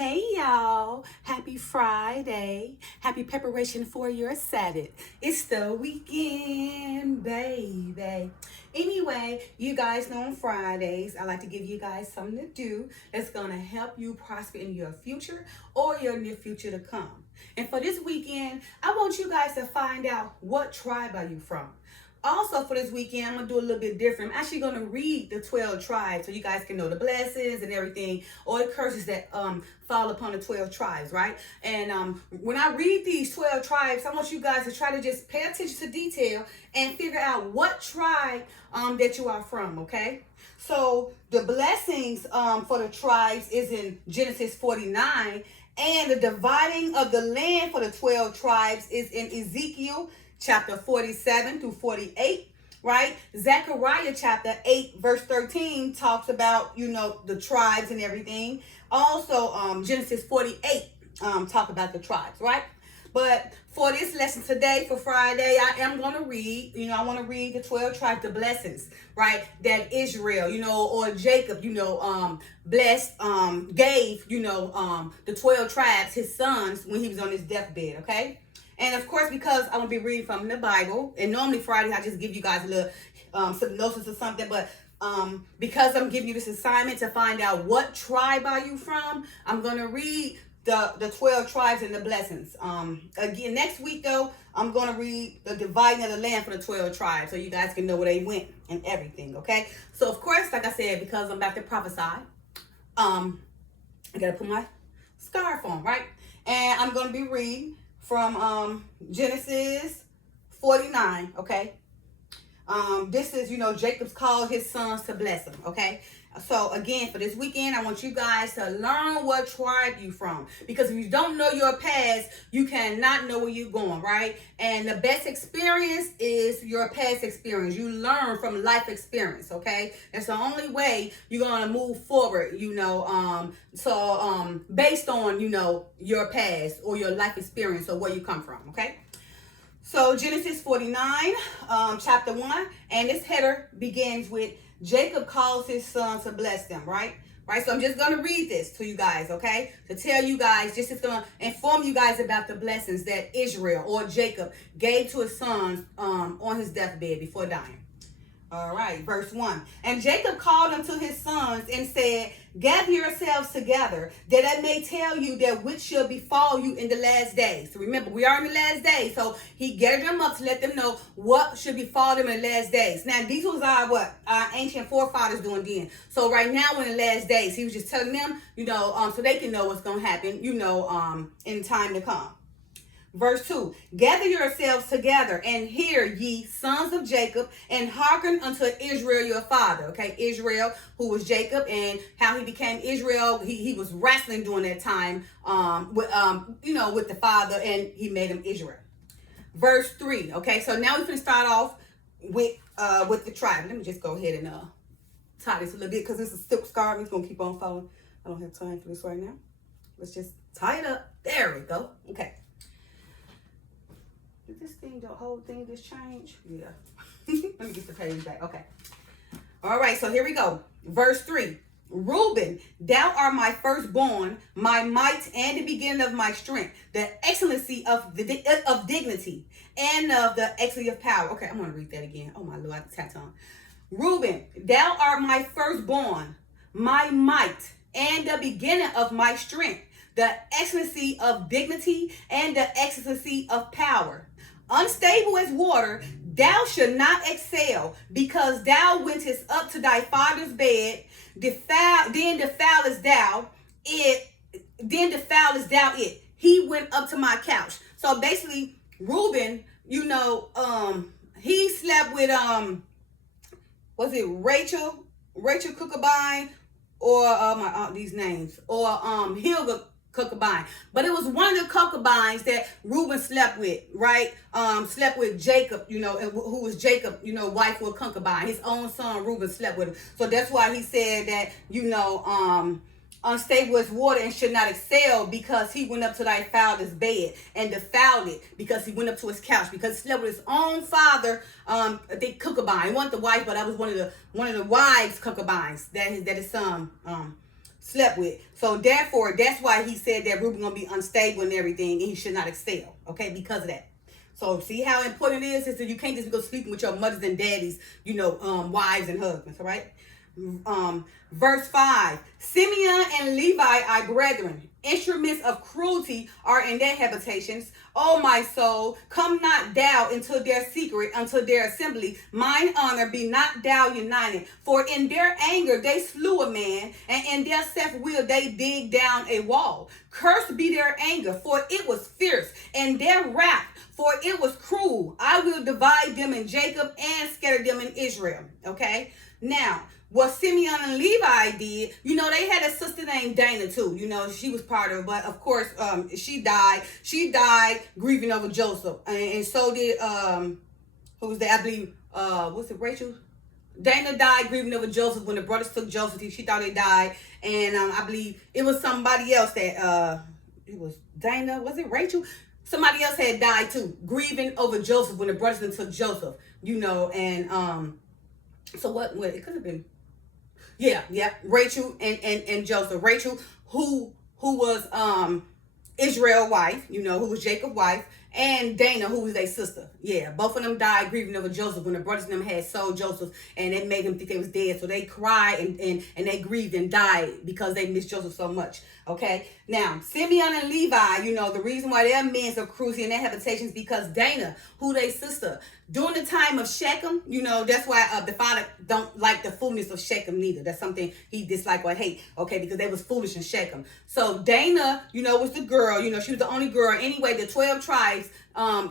Hey y'all, happy Friday. Happy preparation for your Sabbath. It's the weekend, baby. Anyway, you guys know on Fridays, I like to give you guys something to do that's going to help you prosper in your future or your near future to come. And for this weekend, I want you guys to find out what tribe are you from. Also for this weekend, I'm going to do a little bit different. I'm actually going to read the 12 tribes so you guys can know the blessings and everything, or the curses that fall upon the 12 tribes, right? And when I read these 12 tribes, I want you guys to try to just pay attention to detail and figure out what tribe that you are from, okay? So the blessings for the tribes is in Genesis 49, and the dividing of the land for the 12 tribes is in Ezekiel chapter 47 through 48, right? Zechariah chapter 8 verse 13 talks about, the tribes and everything. Also, Genesis 48 talk about the tribes, right? But for this lesson today, for Friday, I am going to read, I want to read the 12 tribes, the blessings, right? That Israel, or Jacob, blessed, gave, the 12 tribes, his sons, when he was on his deathbed, okay? And of course, because I'm going to be reading from the Bible, and normally Fridays I just give you guys a little synopsis or something, but because I'm giving you this assignment to find out what tribe are you from, I'm going to read the 12 tribes and the blessings. Again, next week, though, I'm going to read the dividing of the land for the 12 tribes so you guys can know where they went and everything, okay? So, of course, like I said, because I'm about to prophesy, I got to put my scarf on, right? And I'm going to be reading from Genesis 49, okay? This is, Jacob's called his sons to bless him, okay? So, again, for this weekend, I want you guys to learn what tribe you from. Because if you don't know your past, you cannot know where you're going, right? And the best experience is your past experience. You learn from life experience, okay? That's the only way you're going to move forward, based on, your past or your life experience or where you come from, okay? So, Genesis 49, chapter 1, and this header begins with Jacob calls his son to bless them, right? Right, so I'm just going to read this to you guys, okay? To tell you guys, just is going to inform you guys about the blessings that Israel or Jacob gave to his sons on his deathbed before dying. All right, verse 1. And Jacob called unto his sons and said, gather yourselves together, that I may tell you that which shall befall you in the last days. So remember, we are in the last days. So he gathered them up to let them know what should befall them in the last days. Now, these was our ancient forefathers doing then. So right now, we're in the last days. He was just telling them, so they can know what's going to happen, in time to come. Verse 2, gather yourselves together and hear ye sons of Jacob and hearken unto Israel your father. Okay, Israel, who was Jacob, and how he became Israel. He was wrestling during that time with the father, and he made him Israel. Verse 3, okay, so now we're going to start off with the tribe. Let me just go ahead and tie this a little bit because this is a silk scarf. It's going to keep on falling. I don't have time for this right now. Let's just tie it up. There we go. Okay. Did this thing, the whole thing just change? Yeah. Let me get the page back. Okay. All right, so here we go. Verse 3. Reuben, thou art my firstborn, my might and the beginning of my strength, the excellency of dignity and of the excellency of power. Okay, I'm going to read that again. Oh, my Lord, I have to tap on. Reuben, thou art my firstborn, my might and the beginning of my strength, the excellency of dignity and the excellency of power. Unstable as water, thou shalt not excel, because thou wentest up to thy father's bed, then defilest thou it. He went up to my couch. So basically, Reuben, he slept with was it Rachel Cookabine, or my aunt these names, or Hilda concubine, but it was one of the concubines that Reuben slept with, right? Slept with Jacob, who was Jacob, wife or concubine. His own son Reuben slept with him. So that's why he said that, unstable as water and should not excel, because he went up to thy father's bed and defiled it, because he went up to his couch, because he slept with his own father. I think concubine. He wasn't the wife, but that was one of the wives concubines that his son slept with. So therefore, that's why he said that Reuben gonna be unstable and everything, and he should not excel. Okay, because of that. So see how important it is that you can't just go sleeping with your mothers and daddies, wives and husbands. All right. Verse 5, Simeon and Levi are brethren. Instruments of cruelty are in their habitations. O my soul, come not thou into their secret, unto their assembly. Mine honor be not thou united. For in their anger they slew a man, and in their self-will they dig down a wall. Cursed be their anger, for it was fierce, and their wrath, for it was cruel. I will divide them in Jacob and scatter them in Israel. Okay? Now, what Simeon and Levi did, they had a sister named Dana too. She was part of it, but of course, she died. She died grieving over Joseph, and so did who was that? I believe was it Rachel? Dana died grieving over Joseph when the brothers took Joseph. She thought they died, and I believe it was somebody else that it was Dana. Was it Rachel? Somebody else had died too, grieving over Joseph when the brothers took Joseph. And so what? It could have been. Yeah, Rachel and Joseph. Rachel, who was Israel's wife, who was Jacob's wife, and Dana, who was their sister. Yeah, both of them died grieving over Joseph when the brothers and them had sold Joseph, and it made them think they was dead. So they cried and they grieved and died because they missed Joseph so much. Okay, now Simeon and Levi, the reason why they're men of cruelty in their habitations because Dana, who they sister, during the time of Shechem, that's why the father don't like the foolishness of Shechem neither. That's something he disliked or hate, okay, because they was foolish in Shechem. So Dana, was the girl, she was the only girl. Anyway, the 12 tribes,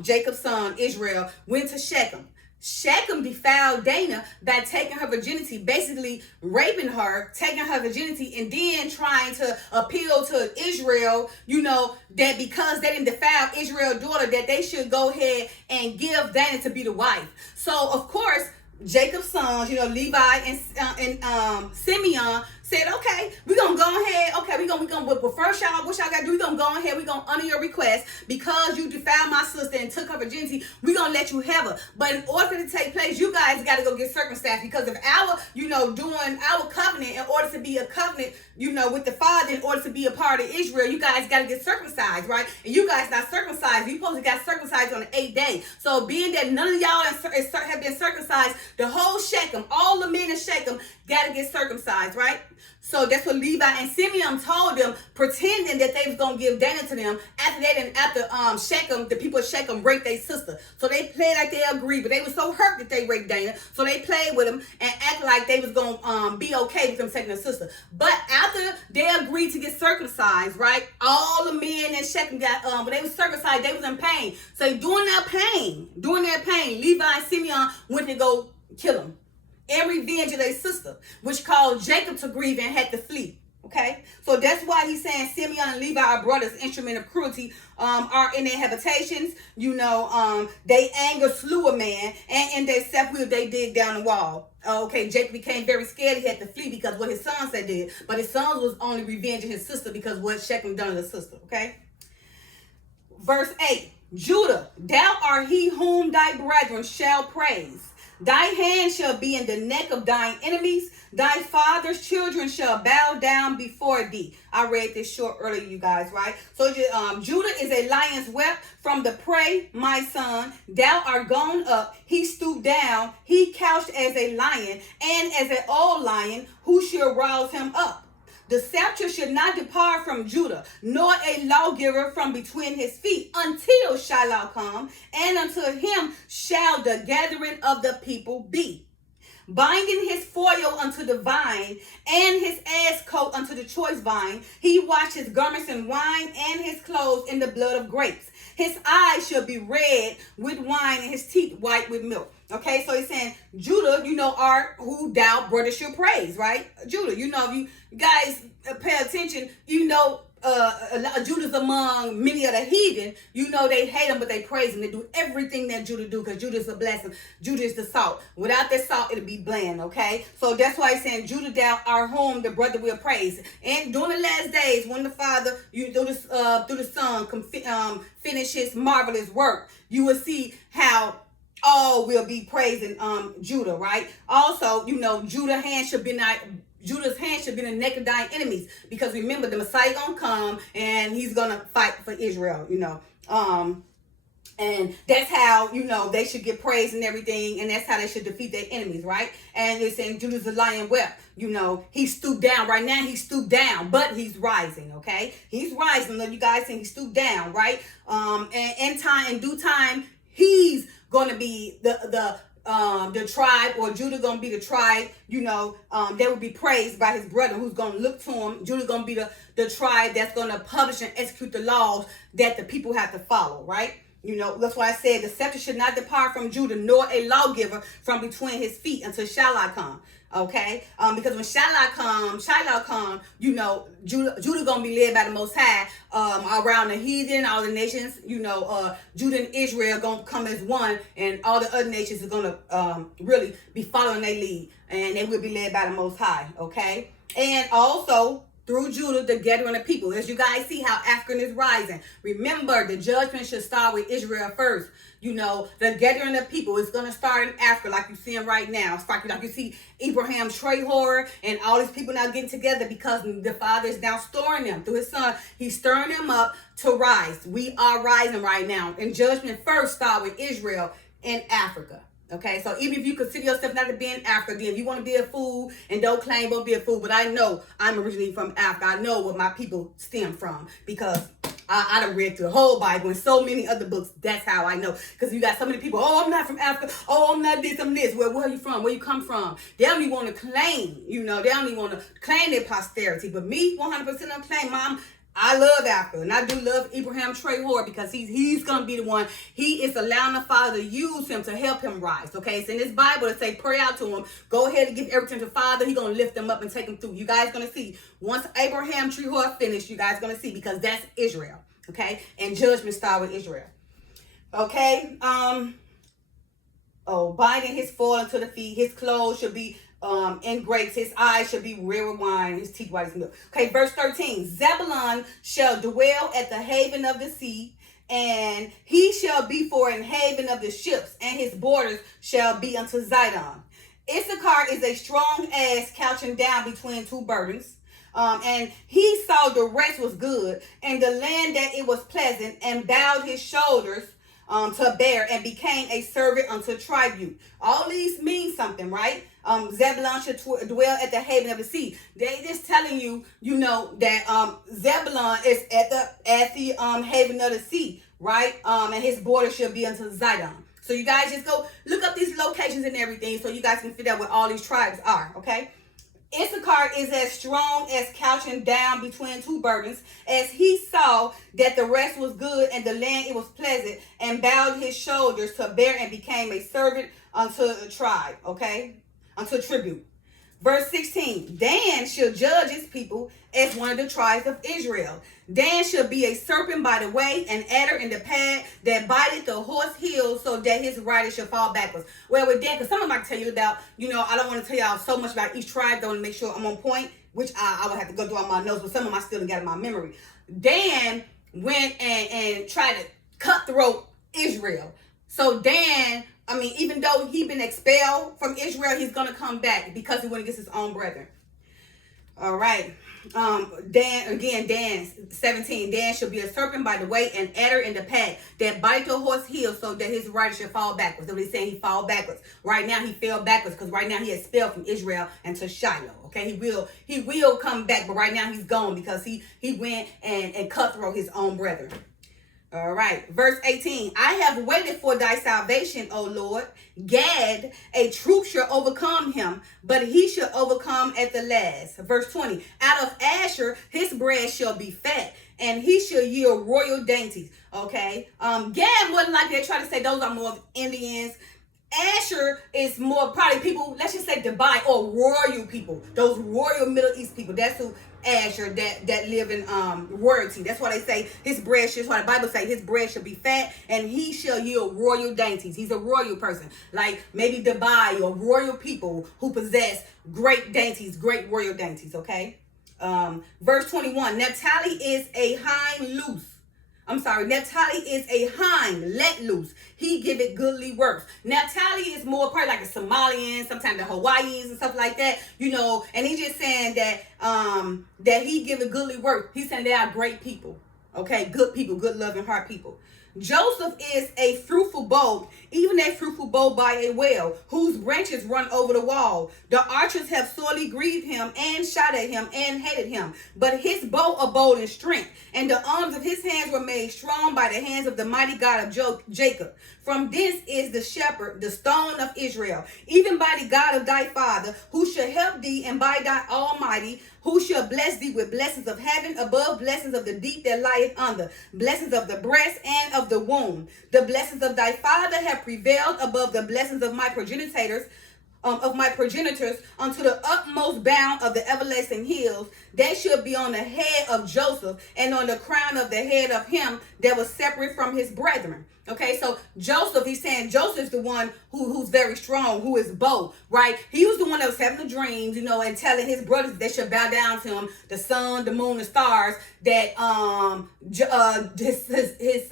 Jacob's son, Israel, went to Shechem. Shechem defiled Dana by taking her virginity, basically raping her, taking her virginity, and then trying to appeal to Israel, that because they didn't defile Israel's daughter, that they should go ahead and give Dana to be the wife. So, of course, Jacob's sons, Levi and Simeon said, okay, we're going to go ahead. Okay, we're going to, but first y'all, what y'all got to do, we're going to go ahead. We're going to honor your request because you defiled my sister and took her virginity. We're going to let you have her. But in order for it to take place, you guys got to go get circumcised because of our, doing our covenant in order to be a covenant, with the Father, in order to be a part of Israel, you guys got to get circumcised, right? And you guys not circumcised. You supposed to got circumcised on the 8th day. So being that none of y'all have been circumcised, the whole Shechem, all the men in Shechem got to get circumcised, right? So that's what Levi and Simeon told them, pretending that they was going to give Dana to them after Shechem, the people of Shechem raped their sister. So they played like they agreed, but they were so hurt that they raped Dana. So they played with them and acted like they was going to be okay with them taking their sister. But after they agreed to get circumcised, right, all the men in Shechem got, when they was circumcised, they was in pain. So during their pain, Levi and Simeon went to go kill them and revenge of their sister, which caused Jacob to grieve and had to flee. Okay, so that's why he's saying Simeon and Levi are brothers, instrument of cruelty, are in their habitations. They anger slew a man, and in their self-will they dig down the wall. Okay, Jacob became very scared. He had to flee because what his sons had did, but his sons was only revenging his sister because what Shechem done to his sister. Okay, verse 8: Judah, thou art he whom thy brethren shall praise. Thy hand shall be in the neck of thine enemies. Thy father's children shall bow down before thee. I read this short earlier, you guys, right? So Judah is a lion's whelp from the prey, my son. Thou art gone up. He stooped down. He couched as a lion, and as an old lion, who shall rouse him up? The scepter should not depart from Judah, nor a lawgiver from between his feet, until Shiloh come, and unto him shall the gathering of the people be. Binding his foil unto the vine, and his ass coat unto the choice vine, he washed his garments in wine, and his clothes in the blood of grapes. His eyes shall be red with wine, and his teeth white with milk. Okay, so he's saying, Judah, are who thou brother should praise, right? Judah, if you guys pay attention, Judah's among many of the heathen. They hate him, but they praise him. They do everything that Judah do because Judah is a blessing. Judah is the salt. Without that salt, it'll be bland, okay? So that's why he's saying, Judah, thou art whom the brother will praise. And during the last days, when the Father, through the Son, finish his marvelous work, you will see how all will be praising Judah, right? Also, Judah hand should be not Judah's hand should be in the neck of thine enemies, because remember, the Messiah gonna come and he's gonna fight for Israel, and that's how, they should get praise and everything, and that's how they should defeat their enemies, right? And they're saying Judah's a lion wept. He stooped down. Right now, he stooped down, but he's rising, okay? He's rising. Look, you guys saying he stooped down, right? And in due time, he's going to be the tribe, or Judah going to be the tribe, they will be praised by his brother who's going to look to him. Judah going to be the tribe that's going to publish and execute the laws that the people have to follow, right? That's why I said the scepter should not depart from Judah, nor a lawgiver from between his feet until Shiloh come. Okay? Because when Shiloh come, Judah gonna be led by the Most High, around the heathen, all the nations, Judah and Israel gonna come as one, and all the other nations are gonna really be following their lead, and they will be led by the Most High. Okay? And also, through Judah, the gathering of people. As you guys see how Africa is rising. Remember, the judgment should start with Israel first. The gathering of people is going to start in Africa, like you're seeing right now. It's like you see Abraham Trehor and all these people now getting together, because the Father is now storing them through his Son. He's stirring them up to rise. We are rising right now. And judgment first start with Israel in Africa. Okay, so even if you consider yourself not to be in Africa, then if you want to be a fool and don't claim to be a fool, but I know I'm originally from Africa. I know where my people stem from, because I done read through the whole Bible and so many other books. That's how I know. Because you got so many people, oh, I'm not from Africa. Oh, I'm not this, I'm this. Well, where are you from? Where you come from? They don't even want to claim, they don't even want to claim their posterity. But me, 100% I'm claim, Mom, I love Africa, and I do love Abraham Trehor, because he's going to be the one. He is allowing the Father to use him to help him rise, okay? It's in this Bible to say, pray out to him. Go ahead and give everything to the Father. He's going to lift them up and take them through. You guys going to see. Once Abraham Trehor finished, you guys going to see, because that's Israel, okay? And judgment start with Israel, okay? Binding his foil unto the feet. His clothes should be in grapes, his eyes should be red with wine, his teeth white as milk. Okay, verse 13. Zebulun shall dwell at the haven of the sea, and he shall be for an haven of the ships, and his borders shall be unto Zidon. Issachar is a strong ass couching down between two burdens. And he saw the rest was good, and the land that it was pleasant, and bowed his shoulders to bear, and became a servant unto tribute. All these mean something, right? Zebulun should dwell at the haven of the sea. They just telling you, that Zebulun is at the haven of the sea, right? And his border should be unto Zidon. So you guys just go look up these locations and everything, so you guys can figure out what all these tribes are, okay? Issachar is as strong as couching down between two burdens, as he saw that the rest was good, and the land it was pleasant, and bowed his shoulders to bear, and became a servant unto a tribe, okay? Unto a tribute. Verse 16, Dan shall judge his people as one of the tribes of Israel. Dan shall be a serpent by the way, an adder in the path, that biteth the horse heels, so that his rider shall fall backwards. Well, with Dan, because some of them I can tell you about, I don't want to tell y'all so much about each tribe. I want to make sure I'm on point, which I would have to go through all my notes, but some of them I still got in my memory. Dan went and tried to cutthroat Israel. So Dan, even though he been expelled from Israel, he's going to come back, because he went against his own brethren. All right. Dan 17, Dan shall be a serpent by the way, an adder in the path, that bite the horse heel, so that his rider shall fall backwards. So he's saying he fall backwards. Right now he fell backwards, because right now he is expelled from Israel and to Shiloh. Okay, he will come back, but right now he's gone, because he went and cutthroat his own brethren. All right, verse 18. I have waited for thy salvation, O Lord. Gad, a troop shall overcome him, but he shall overcome at the last. Verse 20. Out of Asher, his bread shall be fat, and he shall yield royal dainties. Okay, Gad, more than likely, they try to say those are more Indians. Asher is more probably people, let's just say Dubai, or royal people, those royal Middle East people. That's who Asher that live in royalty. That's why they say his bread should, that's why the Bible say his bread should be fat, and he shall yield royal dainties. He's a royal person, like maybe Dubai, or royal people who possess great dainties, great royal dainties. Okay, verse 21. Naphtali is a hind loose. Naphtali is a hind, let loose. He give it goodly works. Naphtali is more probably like a Somalian, sometimes the Hawaiians and stuff like that, and he's just saying that that he give it goodly works. He's saying they are great people. Okay, good people, good loving heart people. Joseph is a fruitful bow, even a fruitful bow by a well, whose branches run over the wall. The archers have sorely grieved him and shot at him and hated him. But his bow abode in strength, and the arms of his hands were made strong by the hands of the mighty God of Jacob. From this is the shepherd, the stone of Israel, even by the God of thy father, who shall help thee, and by thy Almighty, who shall bless thee with blessings of heaven above, blessings of the deep that lieth under, blessings of the breast and of the womb. The blessings of thy father have prevailed above the blessings of my progenitors, unto the utmost bound of the everlasting hills. They should be on the head of Joseph, and on the crown of the head of him that was separate from his brethren. Okay, so Joseph, he's saying Joseph's the one who's very strong, who is bold, right? He was the one that was having the dreams, and telling his brothers they should bow down to him, the sun, the moon, the stars, that his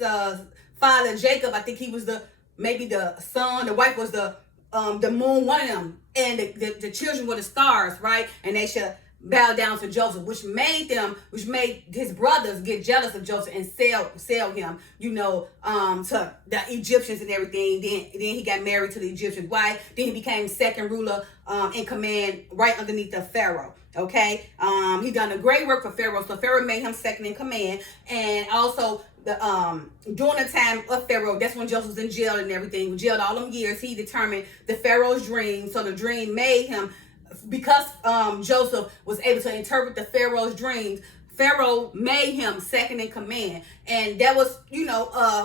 father Jacob, I think he was maybe the sun, the wife was the moon, one of them, and the children were the stars, right? And they should bow down to Joseph, which made his brothers get jealous of Joseph and sell him, to the Egyptians and everything. Then he got married to the Egyptian wife. Then he became second ruler in command right underneath the Pharaoh. Okay, he done a great work for Pharaoh, so Pharaoh made him second in command. And also during the time of Pharaoh, that's when Joseph was in jail and everything. Jailed all them years. He determined the Pharaoh's dream, so the dream made him, because Joseph was able to interpret the Pharaoh's dreams. Pharaoh made him second in command, and that was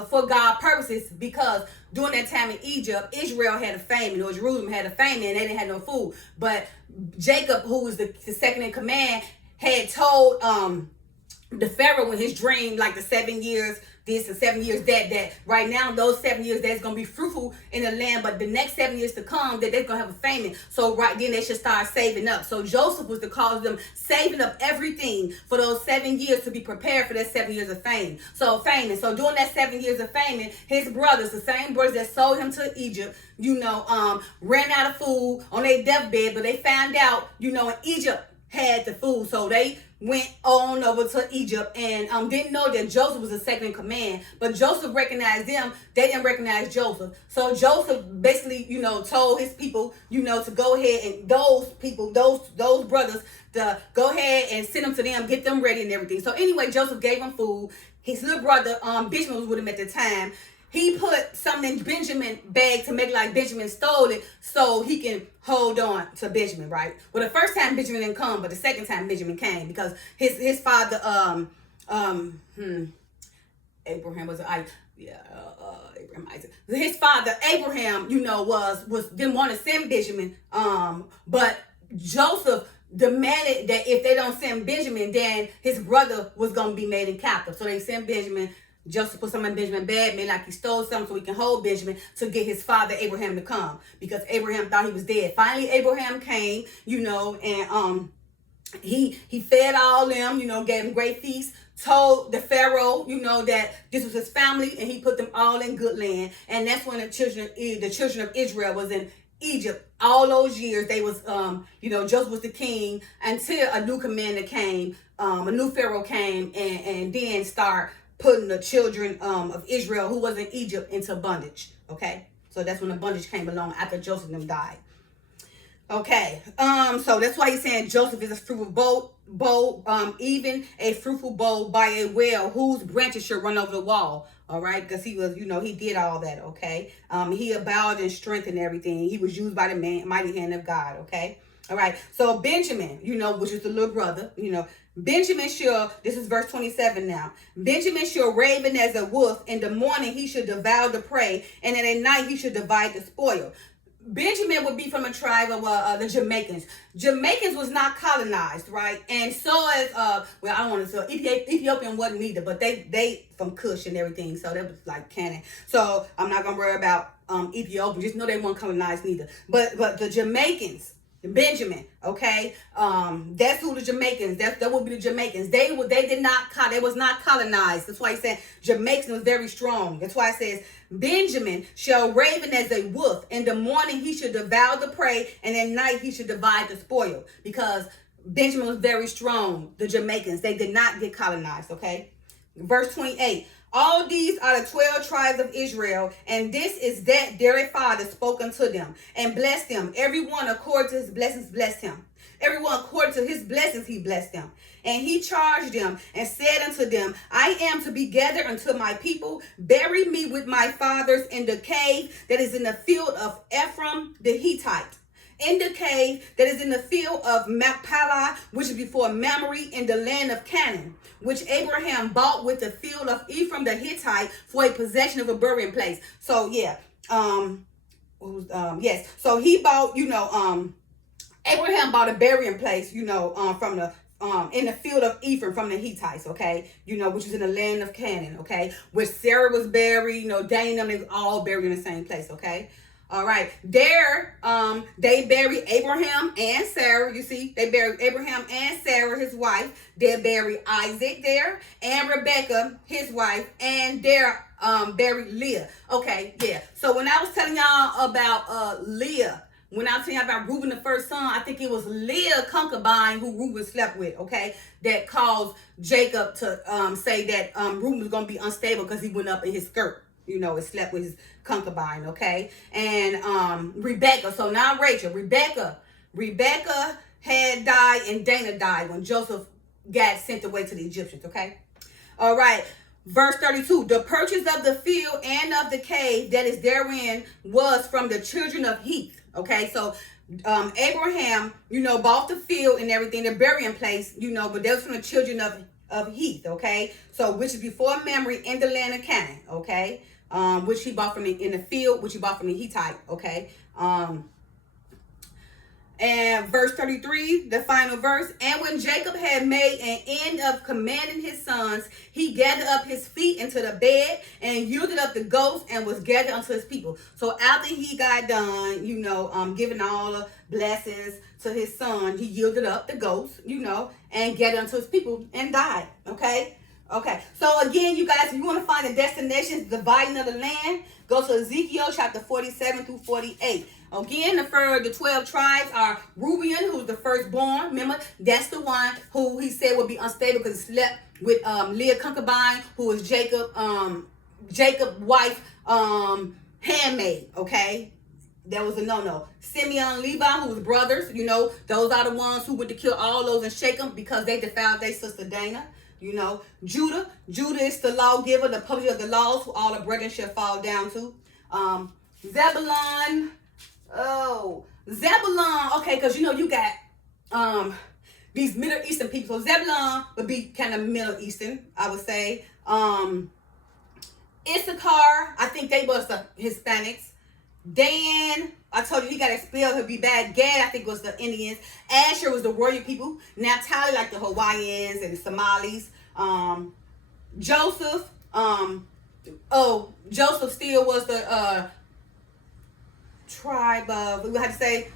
for God purposes, because during that time in Egypt, Israel had a famine, or Jerusalem had a famine, and they didn't have no food. But Jacob, who was the second in command, had told the Pharaoh in his dream, like the 7 years this and 7 years that right now, those 7 years that's going to be fruitful in the land, but the next 7 years to come, that they're going to have a famine. So right then they should start saving up. So Joseph was the cause of them saving up everything for those 7 years to be prepared for that 7 years of famine. So during that 7 years of famine, his brothers, the same brothers that sold him to Egypt, ran out of food on their deathbed, but they found out, in Egypt had the food. So they went on over to Egypt and didn't know that Joseph was the second in command. But Joseph recognized them. They didn't recognize Joseph. So Joseph basically, told his people, to go ahead, and those people, those brothers, to go ahead and send them to them, get them ready and everything. So anyway, Joseph gave them food. His little brother, Benjamin, was with him at the time. He put something in Benjamin's bag to make like Benjamin stole it, so he can hold on to Benjamin, right? Well, the first time Benjamin didn't come, but the second time Benjamin came, because his father, Abraham was Abraham Isaac. His father Abraham, was didn't want to send Benjamin, but Joseph demanded that if they don't send Benjamin, then his brother was gonna be made in captive. So they sent Benjamin. Joseph put something in Benjamin's bag, made like he stole something so he can hold Benjamin to get his father Abraham to come, because Abraham thought he was dead. Finally, Abraham came, and he fed all them, gave them great feasts, told the Pharaoh, that this was his family, and he put them all in good land. And that's when the children of Israel was in Egypt. All those years they was, Joseph was the king until a new commander came, a new Pharaoh came, and then start putting the children of Israel who was in Egypt into bondage. Okay, so that's when the bondage came along after Joseph and them died. Okay, so that's why he's saying Joseph is a fruitful bow, even a fruitful bow by a well, whose branches should run over the wall. All right, because he was, he did all that. Okay, he abounded in strength and everything. He was used by the mighty hand of God. Okay, all right. So Benjamin, which is the little brother, Benjamin shall, this is verse 27 now. Benjamin shall raven as a wolf. In the morning he should devour the prey, and in the night he should divide the spoil. Benjamin would be from a tribe of the Jamaicans. Jamaicans was not colonized, right? And so as I don't want to say Ethiopian wasn't either, but they from Kush and everything, so that was like Canaan. So I'm not gonna worry about Ethiopia. Just know they weren't colonized neither. But the Jamaicans, Benjamin, okay? That's who the Jamaicans, that would be the Jamaicans. They was not colonized. That's why he said Jamaicans was very strong. That's why it says, Benjamin shall raven as a wolf. In the morning he should devour the prey, and at night he should divide the spoil. Because Benjamin was very strong. The Jamaicans, they did not get colonized, okay? Verse 28. All these are the 12 tribes of Israel, and this is that their father spoke unto them, and blessed them. Everyone according to his blessings blessed him. Everyone according to his blessings he blessed them. And he charged them and said unto them, I am to be gathered unto my people. Bury me with my fathers in the cave that is in the field of Ephraim the Hittite, in the cave that is in the field of Machpelah, which is before Mamre, in the land of Canaan, which Abraham bought with the field of Ephraim the Hittite for a possession of a burying place. So yeah, yes. So he bought, Abraham bought a burying place, from the in the field of Ephraim from the Hittites, okay, which is in the land of Canaan, okay, where Sarah was buried, Dana, they was all buried in the same place, okay. All right, there, they buried Abraham and Sarah. You see, they buried Abraham and Sarah, his wife. They buried Isaac there, and Rebekah, his wife, and there buried Leah. Okay, yeah. So when I was telling y'all about Leah, when I was telling y'all about Reuben, the first son, I think it was Leah concubine who Reuben slept with. Okay, that caused Jacob to say that Reuben was gonna be unstable because he went up in his skirt. And slept with his concubine, okay? And Rebecca, so now Rachel, Rebecca had died and Dana died when Joseph got sent away to the Egyptians, okay? All right, verse 32, the purchase of the field and of the cave that is therein was from the children of Heth, okay? So Abraham, bought the field and everything, the burying place, but that was from the children of Heth, okay? So which is before Mamre in the land of Canaan, okay? Which he bought from in the field, which he bought from the Hittite, okay? And verse 33, the final verse. And when Jacob had made an end of commanding his sons, he gathered up his feet into the bed and yielded up the ghost and was gathered unto his people. So after he got done, giving all the blessings to his son, he yielded up the ghost, and gathered unto his people and died, okay? Okay, so again, you guys, if you want to find the destinations, dividing of the land, go to Ezekiel chapter 47 through 48. Again, the 12 tribes are Reuben, who's the firstborn. Remember, that's the one who he said would be unstable because he slept with Leah concubine, who was Jacob's wife, handmaid, okay? That was a no-no. Simeon and Levi, who was brothers, those are the ones who went to kill all those and shake them because they defiled their sister Dana. Judah is the lawgiver, the publisher of the laws, who all the brethren shall fall down to. Zebulon, okay, because you got these Middle Eastern people. So Zebulon would be kind of Middle Eastern, I would say. Issachar, I think they was the Hispanics. Dan, I told you he got expelled, he'll be bad. Gad, I think, was the Indians. Asher was the warrior people. Naphtali, like the Hawaiians and the Somalis. Joseph, Joseph still was the tribe of, we would have to say,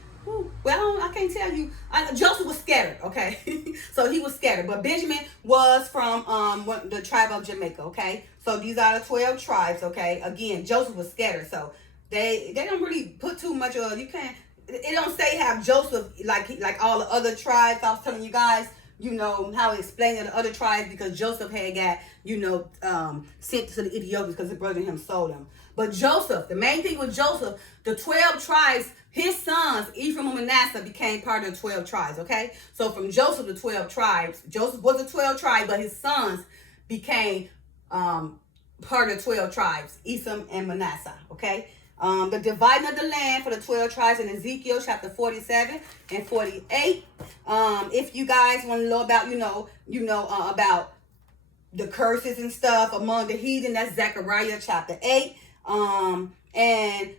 I can't tell you. Joseph was scattered, okay? So he was scattered. But Benjamin was from the tribe of Jamaica, okay? So these are the 12 tribes, okay? Again, Joseph was scattered, so they don't really put too much of, it don't say how Joseph, like all the other tribes. I was telling you guys, how it explained the other tribes, because Joseph had got, sent to the Ethiopians because his brother and him sold him. But Joseph, the main thing with Joseph, the 12 tribes, his sons, Ephraim and Manasseh, became part of the 12 tribes, okay? So from Joseph, the 12 tribes, Joseph was the 12 tribes, but his sons became part of the 12 tribes, Ephraim and Manasseh, okay? The dividing of the land for the 12 tribes in Ezekiel chapter 47 and 48. If you guys want to know about, about the curses and stuff among the heathen, that's Zechariah chapter 8. And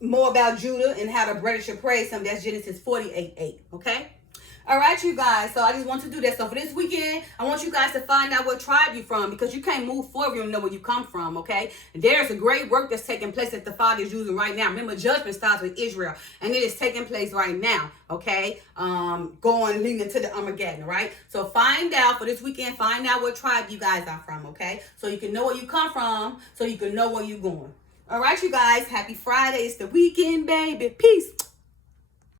more about Judah and how the brethren should praise him, that's Genesis 48:8. Okay. All right, you guys. So I just want to do that. So for this weekend, I want you guys to find out what tribe you're from, because you can't move forward if you don't know where you come from, okay? And there's a great work that's taking place that the Father is using right now. Remember, judgment starts with Israel, and it is taking place right now, okay? Leading into the Armageddon, right? So find out for this weekend, find out what tribe you guys are from, okay? So you can know where you come from, so you can know where you're going. All right, you guys. Happy Friday. It's the weekend, baby. Peace.